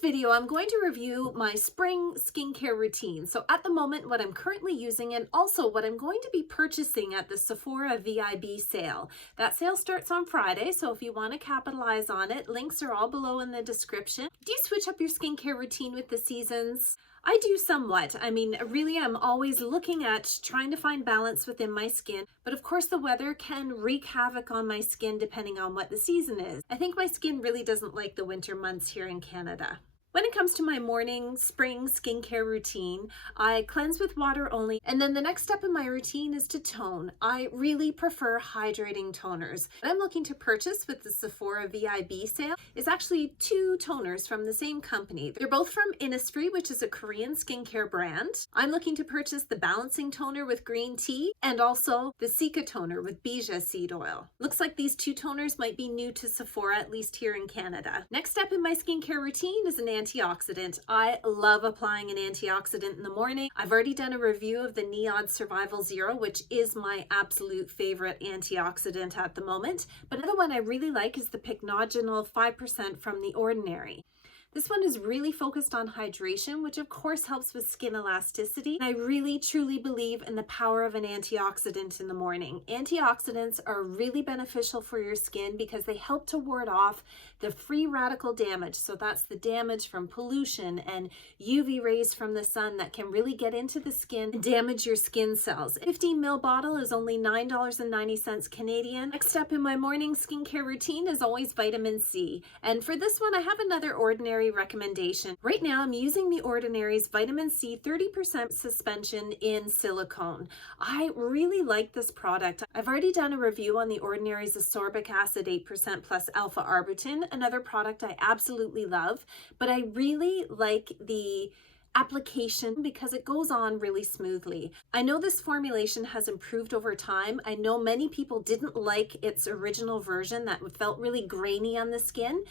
video, I'm going to review my spring skincare routine. So at the moment, what I'm currently using and also what I'm going to be purchasing at the Sephora VIB sale. That sale starts on Friday, so if you want to capitalize on it, links are all below in the description. Do you switch up your skincare routine with the seasons? I do somewhat. I mean, really, I'm always looking at trying to find balance within my skin. But of course, the weather can wreak havoc on my skin depending on what the season is. I think my skin really doesn't like the winter months here in Canada. When it comes to my morning spring skincare routine, I cleanse with water only, and then the next step in my routine is to tone. I really prefer hydrating toners. What I'm looking to purchase with the Sephora VIB sale is actually two toners from the same company. They're both from Innisfree, which is a Korean skincare brand. I'm looking to purchase the balancing toner with green tea and also the Cica toner with Bija seed oil. Looks like these two toners might be new to Sephora, at least here in Canada. Next step in my skincare routine is an antioxidant. I love applying an antioxidant in the morning. I've already done a review of the Neod Survival Zero, which is my absolute favorite antioxidant at the moment. But another one I really like is the Pycognenol 5% from the Ordinary. This one is really focused on hydration, which of course helps with skin elasticity. And I really truly believe in the power of an antioxidant in the morning. Antioxidants are really beneficial for your skin because they help to ward off the free radical damage. So that's the damage from pollution and UV rays from the sun that can really get into the skin and damage your skin cells. A 15 ml bottle is only $9.90 Canadian. Next up in my morning skincare routine is always vitamin C. And for this one, I have another Ordinary recommendation. Right now, I'm using the Ordinary's vitamin C 30% suspension in silicone. I really like this product. I've already done a review on the Ordinary's ascorbic acid 8% plus alpha arbutin, another product I absolutely love, but I really like the application because it goes on really smoothly. I know this formulation has improved over time. I know many people didn't like its original version that felt really grainy on the skin.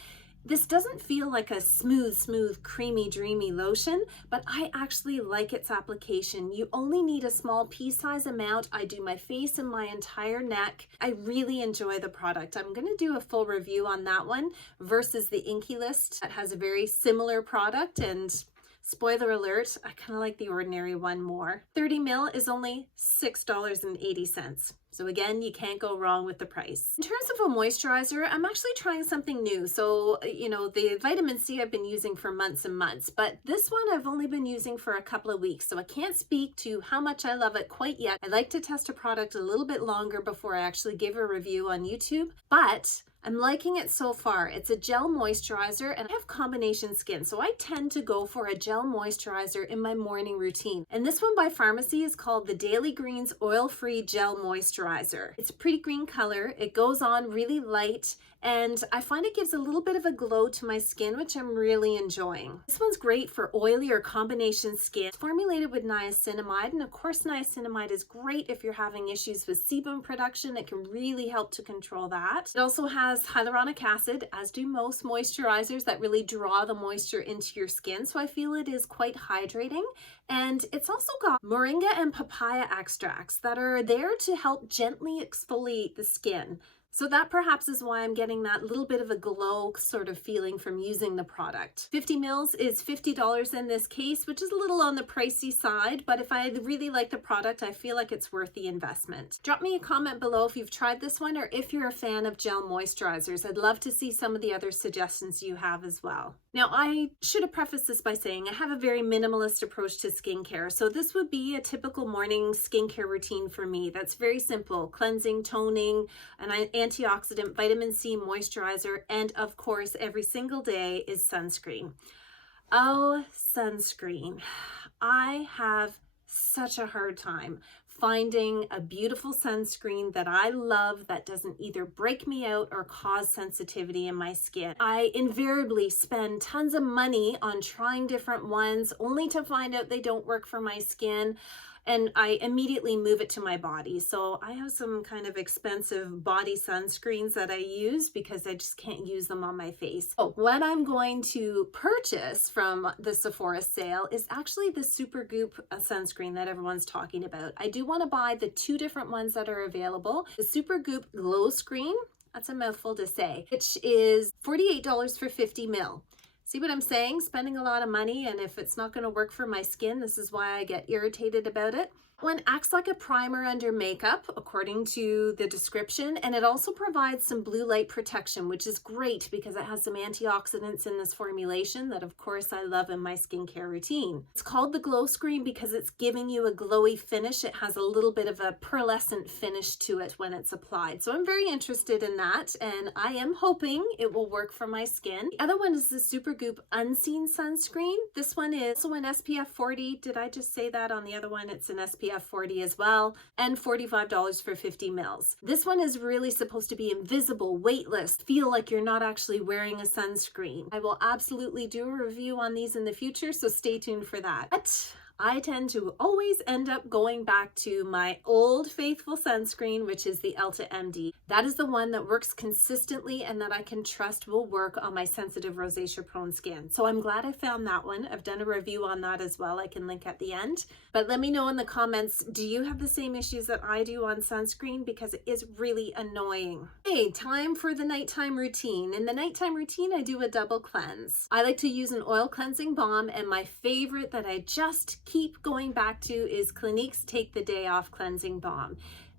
This doesn't feel like a smooth, creamy, dreamy lotion, but I actually like its application. You only need a small pea size amount. I do my face and my entire neck. I really enjoy the product. I'm going to do a full review on that one versus the Wishlist that has a very similar product, and spoiler alert, I kind of like the Ordinary one more. 30 ml is only $6.80. So again, you can't go wrong with the price. In terms of a moisturizer, I'm actually trying something new. So, the vitamin C I've been using for months and months, but this one I've only been using for a couple of weeks. So I can't speak to how much I love it quite yet. I like to test a product a little bit longer before I actually give a review on YouTube, but I'm liking it so far. It's a gel moisturizer and I have combination skin, so I tend to go for a gel moisturizer in my morning routine. And this one by Farmacy is called the Daily Greens Oil-Free Gel Moisturizer. It's a pretty green color. It goes on really light and I find it gives a little bit of a glow to my skin, which I'm really enjoying. This one's great for oily or combination skin. It's formulated with niacinamide, and of course niacinamide is great if you're having issues with sebum production. It can really help to control that. It also has hyaluronic acid, as do most moisturizers that really draw the moisture into your skin, so I feel it is quite hydrating. And it's also got moringa and papaya extracts that are there to help gently exfoliate the skin. So that perhaps is why I'm getting that little bit of a glow sort of feeling from using the product. 50 mils is $50 in this case, which is a little on the pricey side, but if I really like the product, I feel like it's worth the investment. Drop me a comment below if you've tried this one or if you're a fan of gel moisturizers. I'd love to see some of the other suggestions you have as well. Now, I should have prefaced this by saying I have a very minimalist approach to skincare. So this would be a typical morning skincare routine for me. That's very simple: cleansing, toning, an antioxidant, vitamin C, moisturizer, and of course, every single day is sunscreen. Oh, sunscreen. I have such a hard time finding a beautiful sunscreen that I love that doesn't either break me out or cause sensitivity in my skin. I invariably spend tons of money on trying different ones only to find out they don't work for my skin, and I immediately move it to my body. So I have some kind of expensive body sunscreens that I use because I just can't use them on my face. So what I'm going to purchase from the Sephora sale is actually the Supergoop sunscreen that everyone's talking about. I do want to buy the two different ones that are available. The Supergoop Glow Screen, that's a mouthful to say, which is $48 for 50 ml. See what I'm saying? Spending a lot of money, and if it's not going to work for my skin, this is why I get irritated about it. One acts like a primer under makeup, according to the description, and it also provides some blue light protection, which is great because it has some antioxidants in this formulation that, of course, I love in my skincare routine. It's called the Glow Screen because it's giving you a glowy finish. It has a little bit of a pearlescent finish to it when it's applied. So I'm very interested in that, and I am hoping it will work for my skin. The other one is the Supergoop Unseen Sunscreen. This one is also an SPF 40. Did I just say that on the other one? It's an SPF 40 as well, and $45 for 50 mils. This one is really supposed to be invisible, weightless, feel like you're not actually wearing a sunscreen. I will absolutely do a review on these in the future, so stay tuned for that. But I tend to always end up going back to my old faithful sunscreen, which is the Elta MD. That is the one that works consistently and that I can trust will work on my sensitive rosacea prone skin. So I'm glad I found that one. I've done a review on that as well. I can link at the end. But let me know in the comments, do you have the same issues that I do on sunscreen? Because it is really annoying. Hey, time for the nighttime routine. In the nighttime routine, I do a double cleanse. I like to use an oil cleansing balm, and my favorite that I just keep going back to is Clinique's Take the Day Off Cleansing Balm.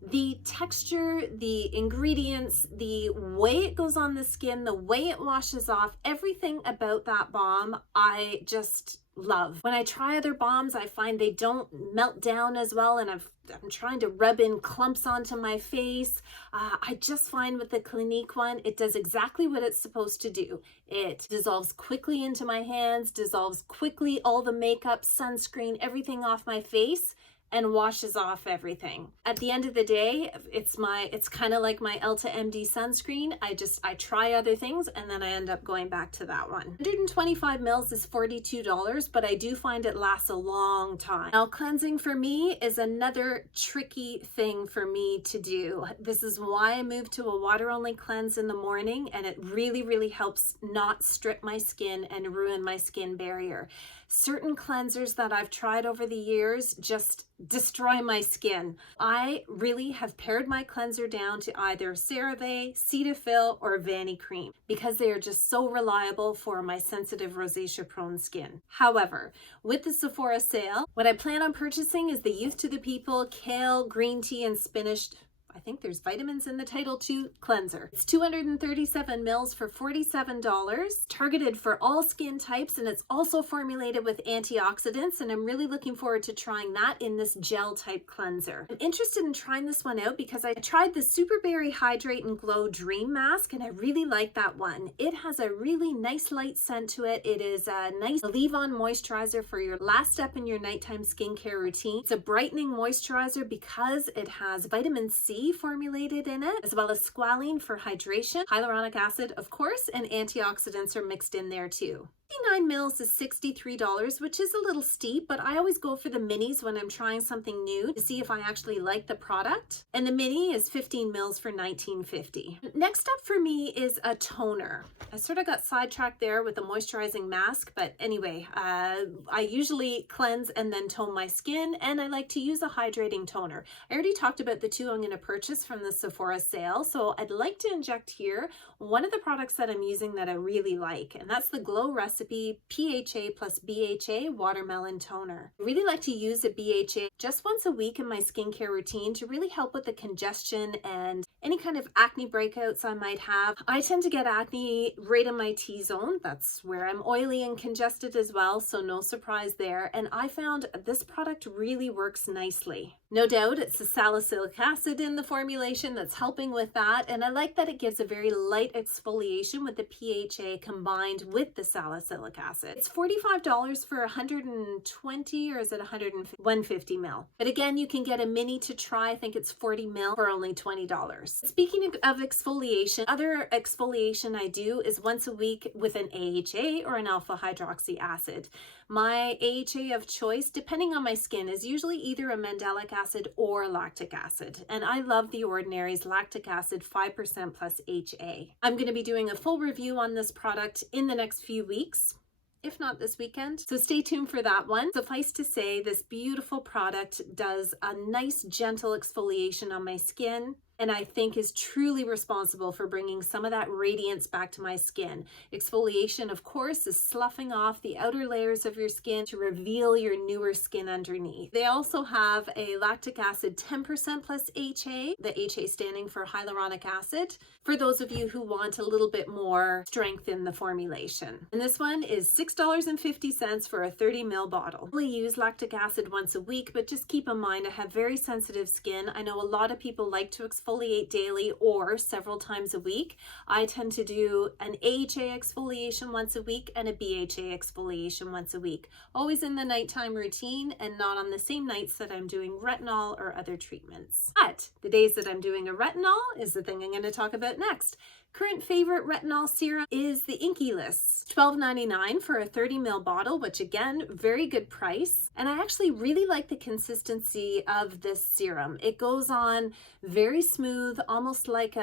The texture, the ingredients, the way it goes on the skin, the way it washes off, everything about that balm, I just love. When I try other balms, I find they don't melt down as well, and I'm trying to rub in clumps onto my face. I just find with the Clinique one, it does exactly what it's supposed to do. It dissolves quickly into my hands, dissolves quickly all the makeup, sunscreen, everything off my face, and washes off everything. At the end of the day, it's kind of like my Elta MD sunscreen. I try other things and then I end up going back to that one. 125 mils is $42, but I do find it lasts a long time. Now, cleansing for me is another tricky thing for me to do. This is why I moved to a water-only cleanse in the morning, and it really, really helps not strip my skin and ruin my skin barrier. Certain cleansers that I've tried over the years just destroy my skin. I really have pared my cleanser down to either CeraVe, Cetaphil, or Vanicream because they are just so reliable for my sensitive rosacea prone skin. However, with the Sephora sale, what I plan on purchasing is the Youth to the People Kale, Green Tea, and Spinach, I think there's vitamins in the title too, cleanser. It's 237 mils for $47, targeted for all skin types, and it's also formulated with antioxidants, and I'm really looking forward to trying that in this gel type cleanser. I'm interested in trying this one out because I tried the Superberry Hydrate and Glow Dream Mask, and I really like that one. It has a really nice light scent to it. It is a nice leave-on moisturizer for your last step in your nighttime skincare routine. It's a brightening moisturizer because it has vitamin C formulated in it, as well as squalene for hydration, hyaluronic acid, of course, and antioxidants are mixed in there too. 59 mils is $63, which is a little steep, but I always go for the minis when I'm trying something new to see if I actually like the product. And the mini is 15 mils for $19.50. Next up for me is a toner. I sort of got sidetracked there with a moisturizing mask, but anyway, I usually cleanse and then tone my skin, and I like to use a hydrating toner. I already talked about the two I'm going to purchase from the Sephora sale, so I'd like to inject here one of the products that I'm using that I really like, and that's the Glow Recipe PHA plus BHA Watermelon Toner. I really like to use a BHA just once a week in my skincare routine to really help with the congestion and any kind of acne breakouts I might have. I tend to get acne right in my T-zone. That's where I'm oily and congested as well, so no surprise there. And I found this product really works nicely. No doubt it's the salicylic acid in the formulation that's helping with that, and I like that it gives a very light exfoliation with the PHA combined with the salicylic acid. It's $45 for 120, or is it 150 mil? But again, you can get a mini to try. I think it's 40 mil for only $20. Speaking of exfoliation, other exfoliation I do is once a week with an AHA or an alpha hydroxy acid. My AHA of choice, depending on my skin, is usually either a mandelic acid or lactic acid. And I love the Ordinary's lactic acid 5% plus HA. I'm going to be doing a full review on this product in the next few weeks, if not this weekend. So stay tuned for that one. Suffice to say, this beautiful product does a nice gentle exfoliation on my skin. and I think is truly responsible for bringing some of that radiance back to my skin. Exfoliation, of course, is sloughing off the outer layers of your skin to reveal your newer skin underneath. They also have a lactic acid 10% plus HA, the HA standing for hyaluronic acid, for those of you who want a little bit more strength in the formulation. And this one is $6.50 for a 30 ml bottle. I only use lactic acid once a week, but just keep in mind I have very sensitive skin. I know a lot of people like to exfoliate daily or several times a week. I tend to do an AHA exfoliation once a week and a BHA exfoliation once a week, always in the nighttime routine and not on the same nights that I'm doing retinol or other treatments. But the days that I'm doing a retinol is the thing I'm going to talk about next. Current favorite retinol serum is the Wishlist. $12.99 for a 30 ml bottle, which again, very good price. And I actually really like the consistency of this serum. It goes on very smooth, almost like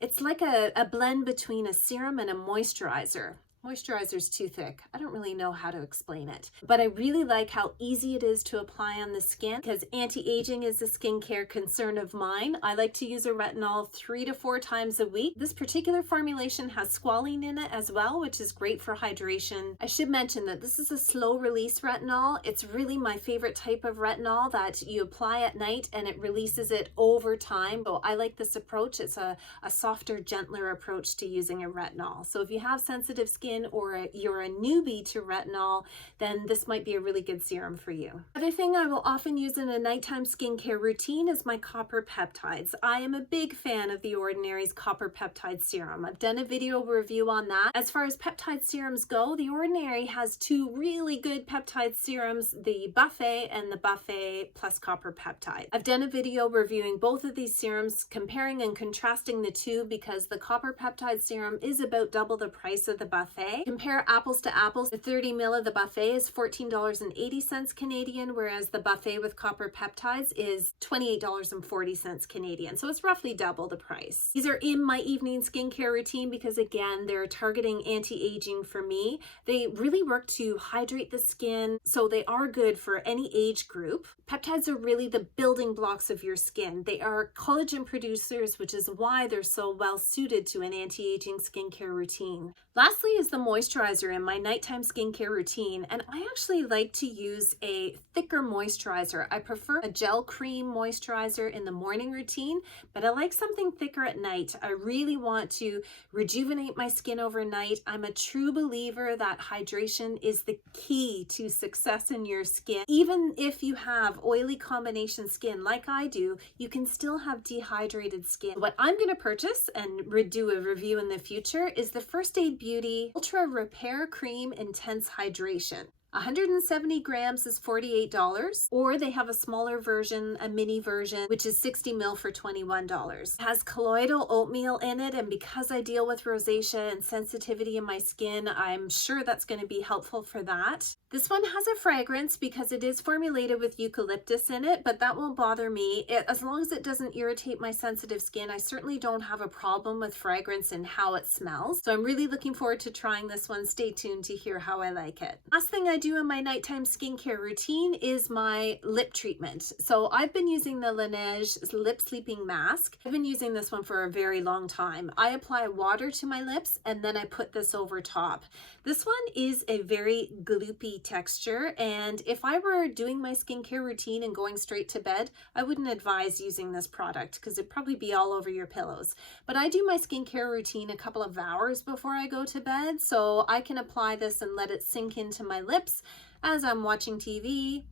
it's like a blend between a serum and a moisturizer. Moisturizer's too thick. I don't really know how to explain it, but I really like how easy it is to apply on the skin because anti-aging is a skincare concern of mine. I like to use a retinol 3 to 4 times a week. This particular formulation has squalene in it as well, which is great for hydration. I should mention that this is a slow release retinol. It's really my favorite type of retinol that you apply at night and it releases it over time. So I like this approach. It's a softer, gentler approach to using a retinol. So if you have sensitive skin or you're a newbie to retinol, then this might be a really good serum for you. Other thing I will often use in a nighttime skincare routine is my copper peptides. I am a big fan of the Ordinary's copper peptide serum. I've done a video review on that. As far as peptide serums go, the Ordinary has 2 really good peptide serums, the Buffet and the Buffet plus copper peptide. I've done a video reviewing both of these serums, comparing and contrasting the two because the copper peptide serum is about double the price of the Buffet. Compare apples to apples. The 30 ml of the Buffet is $14.80 Canadian, whereas the Buffet with copper peptides is $28.40 Canadian. So it's roughly double the price. These are in my evening skincare routine because again, they're targeting anti-aging for me. They really work to hydrate the skin, so they are good for any age group. Peptides are really the building blocks of your skin. They are collagen producers, which is why they're so well suited to an anti-aging skincare routine. Lastly is the moisturizer in my nighttime skincare routine, and I actually like to use a thicker moisturizer. I prefer a gel cream moisturizer in the morning routine, but I like something thicker at night. I really want to rejuvenate my skin overnight. I'm a true believer that hydration is the key to success in your skin. Even if you have oily combination skin like I do, you can still have dehydrated skin. What I'm going to purchase and do a review in the future is the First Aid Beauty Ultra Repair Cream Intense Hydration. 170 grams is $48, or they have a smaller version, a mini version, which is 60 ml for $21. It has colloidal oatmeal in it, and because I deal with rosacea and sensitivity in my skin, I'm sure that's going to be helpful for that. This one has a fragrance because it is formulated with eucalyptus in it, but that won't bother me. As long as it doesn't irritate my sensitive skin, I certainly don't have a problem with fragrance and how it smells. So I'm really looking forward to trying this one. Stay tuned to hear how I like it. Last thing I do in my nighttime skincare routine is my lip treatment. So I've been using the Laneige Lip Sleeping Mask. I've been using this one for a very long time. I apply water to my lips and then I put this over top. This one is a very gloopy texture, and if I were doing my skincare routine and going straight to bed, I wouldn't advise using this product because it'd probably be all over your pillows. But I do my skincare routine a couple of hours before I go to bed, so I can apply this and let it sink into my lips as I'm watching TV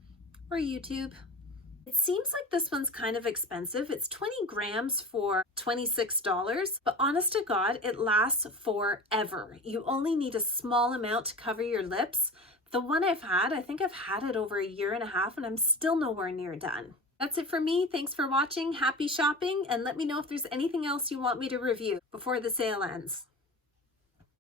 or YouTube. It seems like this one's kind of expensive. It's 20 grams for $26, but honest to God, it lasts forever. You only need a small amount to cover your lips. The one I've had, I think I've had it over 1.5 years and I'm still nowhere near done. That's it for me. Thanks for watching. Happy shopping, and let me know if there's anything else you want me to review before the sale ends.